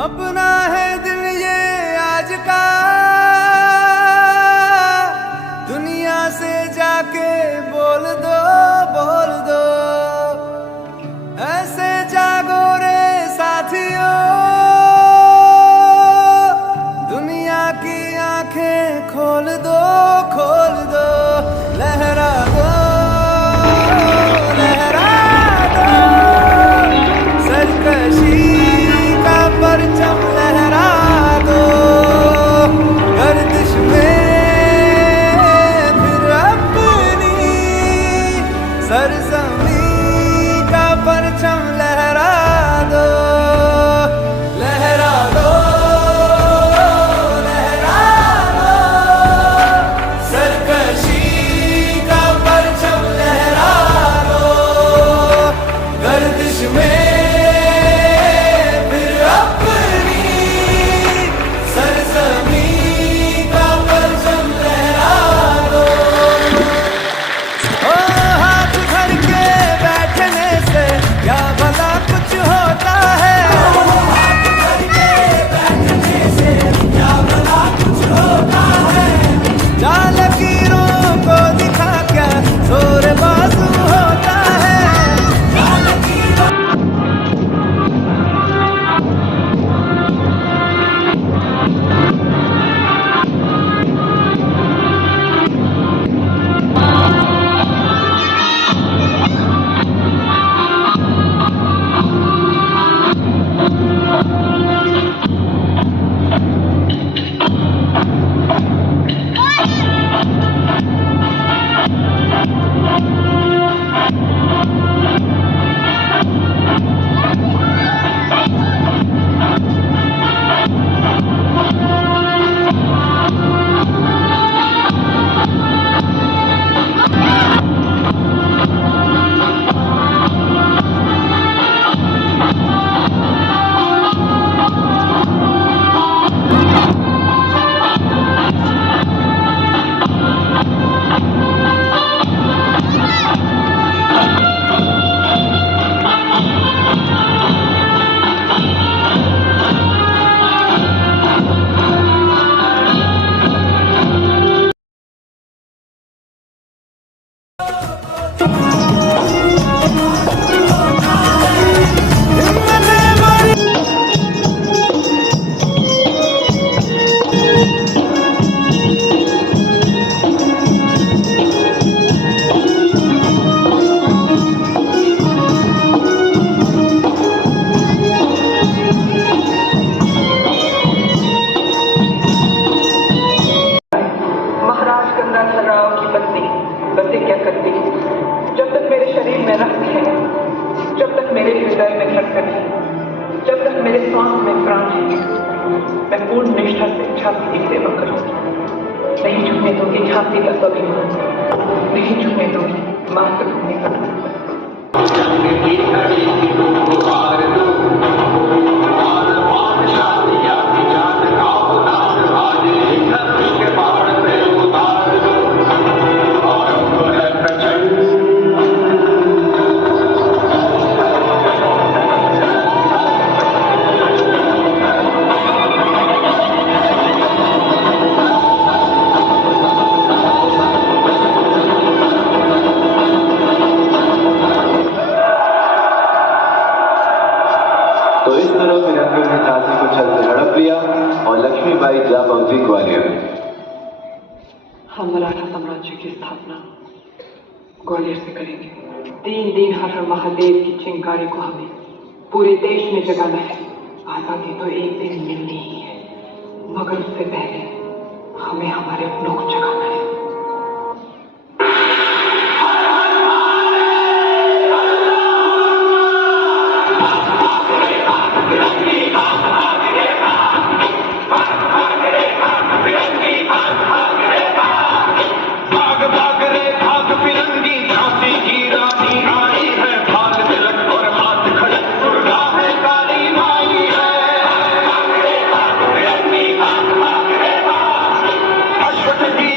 अपना है दिल ये आज का, दुनिया से जाके बोल दो, बोल दो। ऐसे जागो रे साथियों, दुनिया की आंखें खोल दो, खोल दो। लहरा दो, लहरा दो, सरकशी का परचम लहरा दो। गर्दिश में फिर अपनी सरजमी का परचम लहरा दो, लहरा दो, लहरा दो। सरकशी का परचम लहरा दो। गर्दिश में बत्ती क्या करती, जब तक मेरे शरीर में रक्त है, जब तक मेरे हृदय में धड़कन है, जब तक मेरे श्वास में प्राण है, मैं पूर्ण निष्ठा से छाती की सेवा करूंगी। नहीं झुकने दूंगी छाती का स्वाभिमान, नहीं झुकने दूंगी मातृभूमि का तो इस तरह फिरंगियों ने झांसी को छल से हड़प लिया और लक्ष्मीबाई जा पहुंची ग्वालियर। हम मराठा साम्राज्य की स्थापना ग्वालियर से करेंगे। 3 दिन हर हर महादेव की चिंगारी को हमें पूरे देश में जगाना है। आजादी तो एक दिन मिलनी ही है, मगर उससे पहले हमें हमारे अपनों को जगाना है। अश्वत्थ जी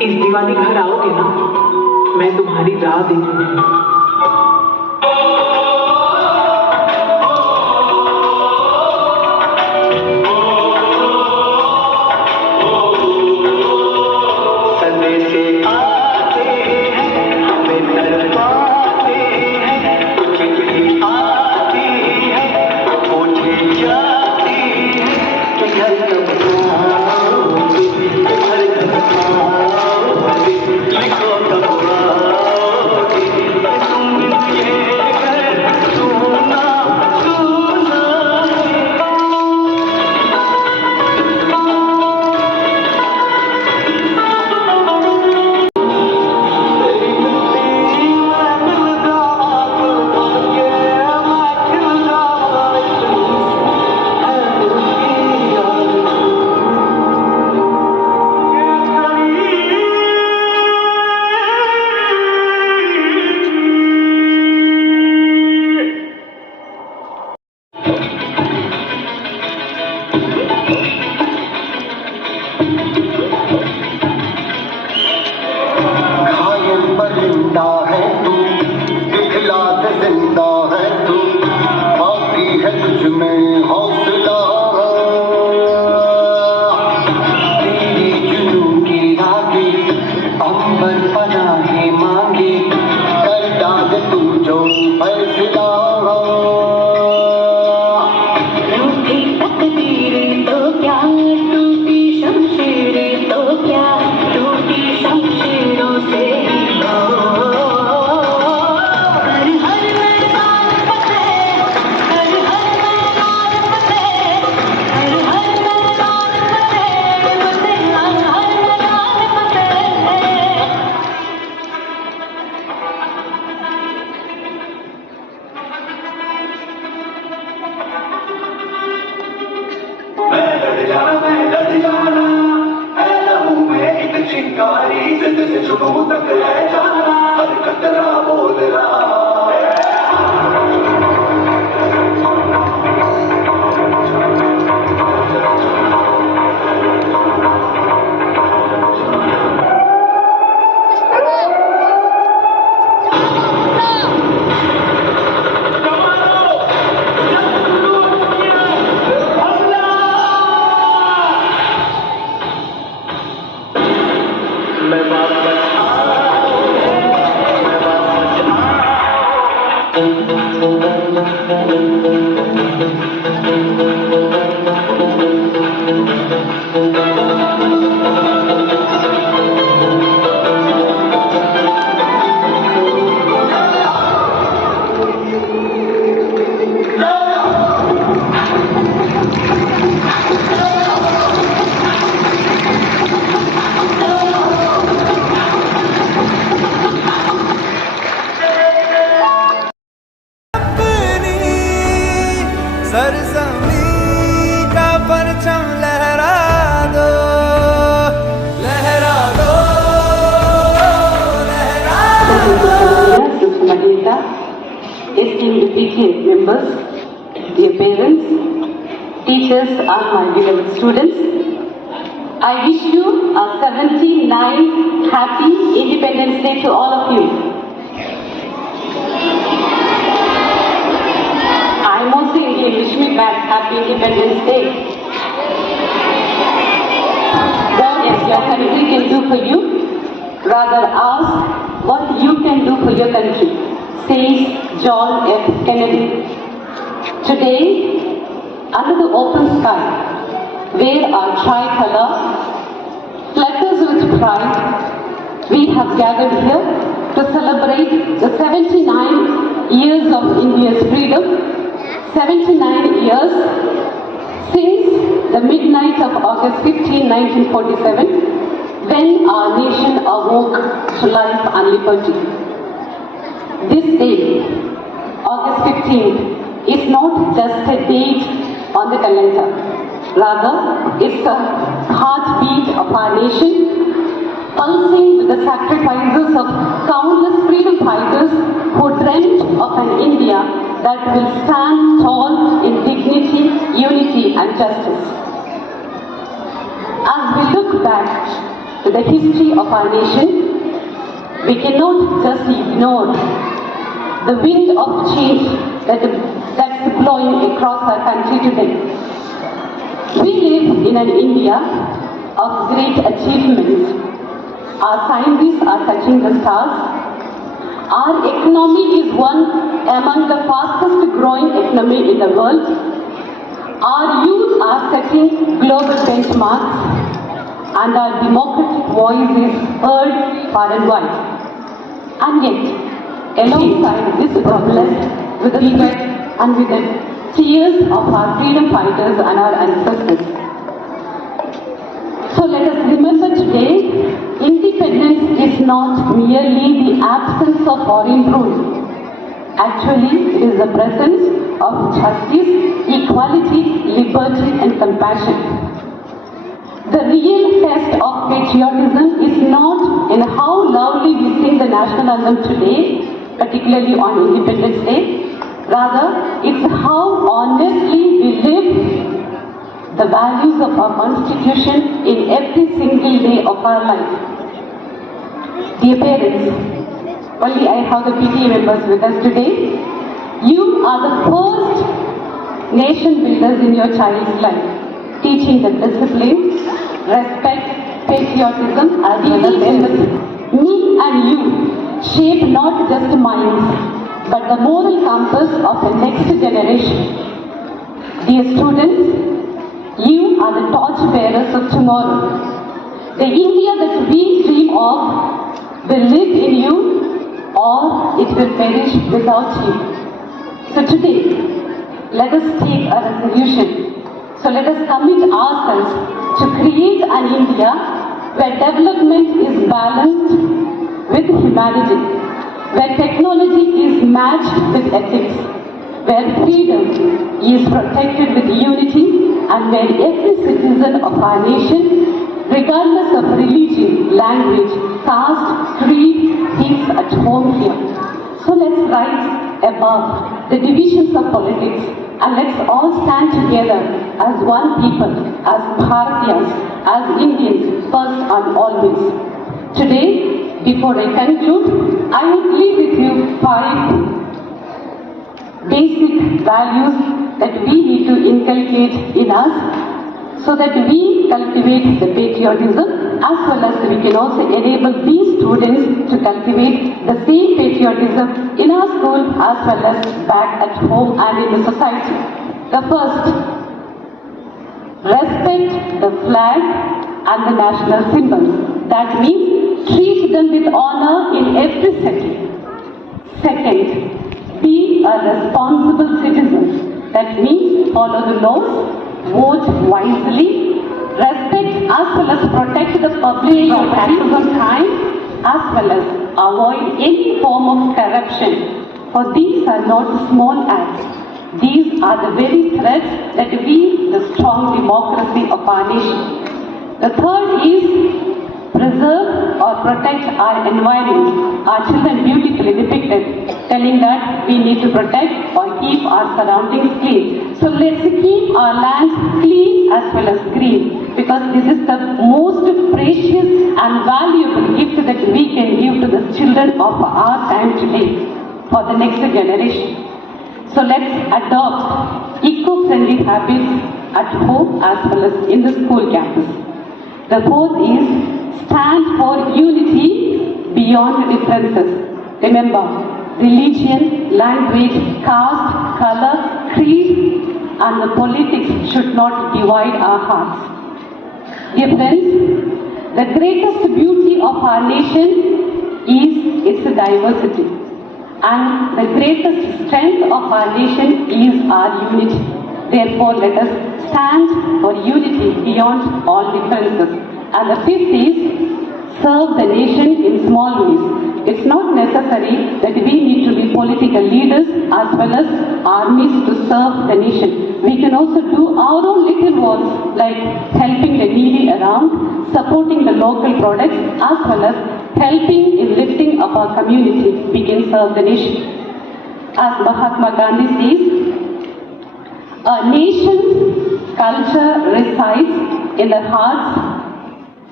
इस दिवाली घर आओगे ना, मैं तुम्हारी राह देखूंगी। सरज़मीं का परचम लहरा दो, लहरा दो, लहरा दो। Madhita, esteemed PTA members, dear parents, teachers and my beloved students, I wish you a 79th Happy Independence Day to all of you. I'm also Indian. Wish me back Happy Independence Day. What else your country can do for you? Rather ask what you can do for your country, says John F. Kennedy. Today, under the open sky, where our tricolor flutters with pride, we have gathered here to celebrate the 79 years of India's freedom, 79 years since the midnight of August 15, 1947, when our nation awoke to life and liberty. This day, August 15th, is not just a date on the calendar. Rather, it's the heartbeat of our nation, pulsing with the sacrifices of countless freedom fighters who dreamt of an India that will stand tall in dignity, unity and justice. As we look back to the history of our nation, we cannot just ignore the wind of change that's blowing across our country today. We live in an India of great achievements. Our scientists are touching the stars. Our economy is one among the fastest growing economy in the world. Our youth are setting global benchmarks, and our democratic voice is heard far and wide. And yet, alongside this is blessed with the sweat and with the tears of our freedom fighters and our ancestors. So let us remember today, independence is not merely the absence of foreign rule. Actually, it is the presence of justice, equality, liberty and compassion. The real test of patriotism is not in how loudly we sing the national anthem today, particularly on Independence Day. Rather, it's how honestly we live the values of our Constitution in every single day of our life. Dear parents, only I have the PTA members with us today. You are the first nation builders in your child's life, teaching the discipline, respect, patriotism as well as empathy. Me and you shape not just minds, but the moral compass of the next generation. Dear students, you are the torch bearers of tomorrow. The India that we dream of will live in you, or it will perish without you. So today, let us take a resolution. So let us commit ourselves to create an India where development is balanced with humanity, where technology is matched with ethics, where freedom is protected with unity, and where every citizen of our nation, regardless of religion, language, caste, creed, feels at home here. So let's rise above the divisions of politics and let's all stand together as one people, as Bharatiyas, as Indians, first and always. Today, before I conclude, I will leave with you 5 basic values that we need to inculcate in us so that we cultivate the patriotism as well as we can also enable these students to cultivate the same patriotism in our school as well as back at home and in the society. The first, respect the flag and the national symbols. That means treat them with honor in every setting. Second, be a responsible citizen. That means follow the laws, vote wisely, respect as well as protect the public property on time, as well as avoid any form of corruption. For these are not small acts. These are the very threads that weave the strong democracy of our nation. The third is preserve or protect our environment. Our children beautifully depicted, telling that we need to protect or keep our surroundings clean. So let's keep our land clean as well as green, because this is the most precious and valuable gift that we can give to the children of our time today for the next generation. So let's adopt eco-friendly habits at home as well as in the school campus. The fourth is stand for unity beyond differences. Remember, religion, language, caste, color, creed, and the politics should not divide our hearts. Dear friends, the greatest beauty of our nation is its diversity. And the greatest strength of our nation is our unity. Therefore, let us stand for unity beyond all differences. And the fifth is serve the nation in small ways. It's not necessary that we need to be political leaders as well as armies to serve the nation. We can also do our own little works like helping the needy around, supporting the local products as well as helping in lifting up our community. We can serve the nation. As Mahatma Gandhi says, a nation's culture resides in the hearts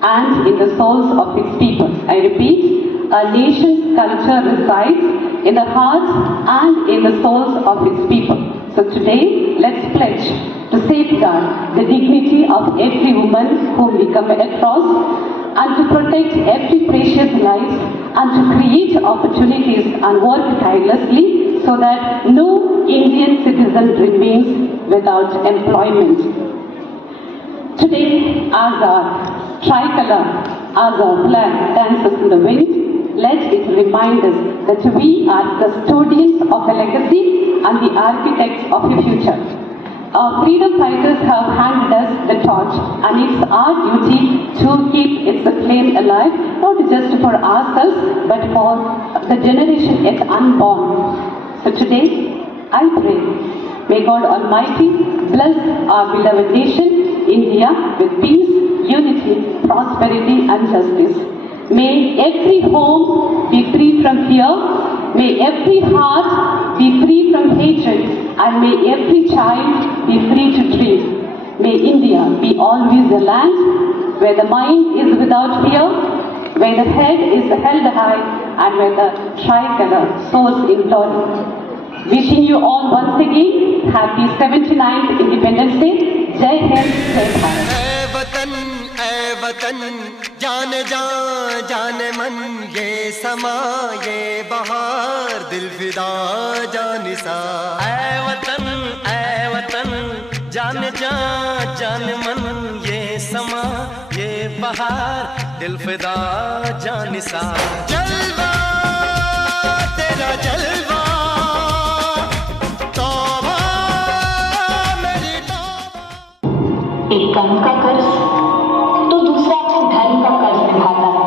and in the souls of its people. I repeat, a nation's culture resides in the hearts and in the souls of its people. So today, let's pledge to safeguard the dignity of every woman whom we come across and to protect every precious life and to create opportunities and work tirelessly so that no Indian citizen remains without employment. Today, as our tricolor, as our flag dances in the wind, let it remind us that we are custodians of a legacy and the architects of a future. Our freedom fighters have handed us the torch, and it's our duty to keep its flame alive, not just for ourselves, but for the generation yet unborn. So today, I pray, may God Almighty bless our beloved nation, India, with peace, unity, prosperity, and justice. May every home be free from fear, may every heart be free from hatred, and may every child be free to dream. May India be always a land where the mind is without fear, where the head is held high, and where the tricolor soars in glory. Wishing you all once again happy 79th Independence Day. Jai Hind, Jai Bharat. ऐ वतन जान जान मन ये समा ये बहार दिल फिदा जानिसा ऐ वतन जान जान मन ये समा ये बहार दिल फिदा जानिसा जलवा तेरा जलवा तौबा मेरी तौबा। एक काम का कर्ज तो दूसरा अपने धर्म का कर्ज निभाता है।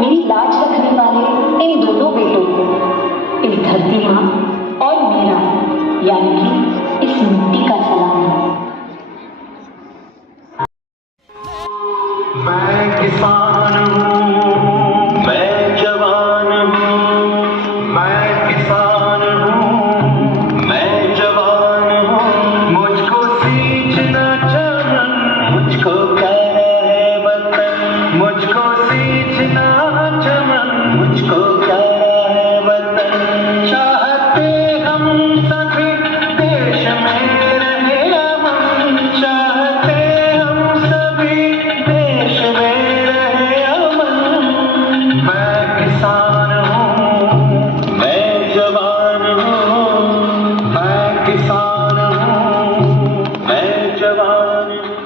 मेरी लाज रखने वाले इन दोनों बेटों को इस धरती माँ और मेरा यानी कि इस मिट्टी का सलाम। मैं किसान हूँ, मैं जवान हूँ, मैं किसान हूँ, मैं जवान हूँ, मुझको सींचना चमन, मुझको प्यारा है वतन, मुझको सींचना चमन, मुझको प्यारा है वतन। चाहते हम सभी देश में रहे अमन, चाहते हम सभी देश में रहे अमन। मैं किसान हूँ, मैं जवान हूँ, मैं किसान हूँ, मैं जवान हूँ।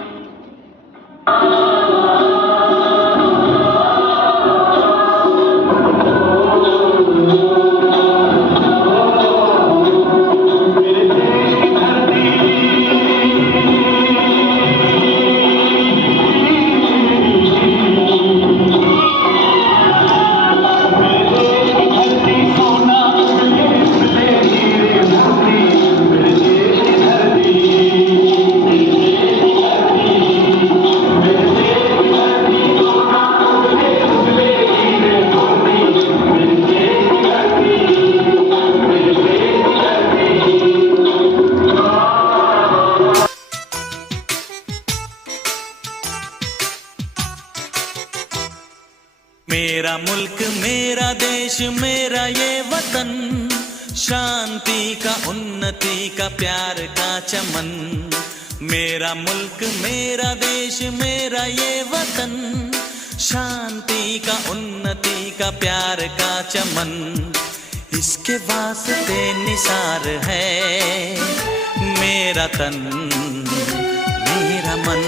मेरा मुल्क मेरा देश मेरा ये वतन, शांति का उन्नति का प्यार का चमन। मेरा मुल्क मेरा देश मेरा ये वतन, शांति का उन्नति का प्यार का चमन। इसके वास्ते निसार है मेरा तन मेरा मन।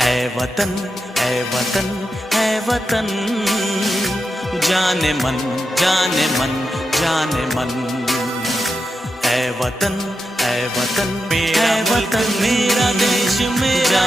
ऐ वतन ऐ वतन ऐ वतन, जाने मन जाने मन जाने मन। ऐ वतन मेरा वतन मेरा देश मेरा